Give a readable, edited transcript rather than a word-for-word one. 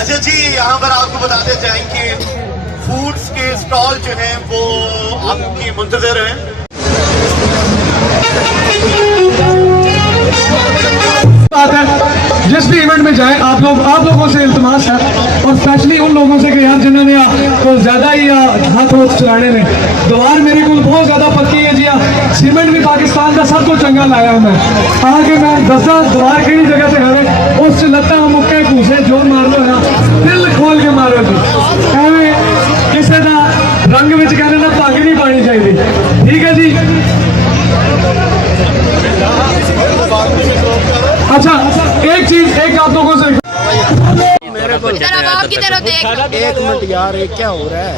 अच्छा जी, यहाँ पर आपको बताते जाएं कि फूड्स के स्टॉल जो हैं वो आपकी मुंतजर हैं। बात है, जिस भी इवेंट में जाए आप लोगों से इल्तिमास है, और स्पेशली उन लोगों से कि यार जिन्होंने तो ज्यादा ही हाथ रोज चलाने में दीवार मेरी को बहुत ज्यादा पक्की है जी। सीमेंट भी पाकिस्तान का सब कुछ चंगा लाया मैं आके मैं दसा दीवार कि जगह से है उस लत्ता मुक्के घूसे जो मार लो ना दिल खोल के मारो जी। एवं किसी का रंग में कहने ना भंग नहीं पानी चाहिए, ठीक है जी। अच्छा एक चीज एक आप लोगों से मेरे को आप की तरफ देख एक मिनट यार, ये क्या हो रहा है?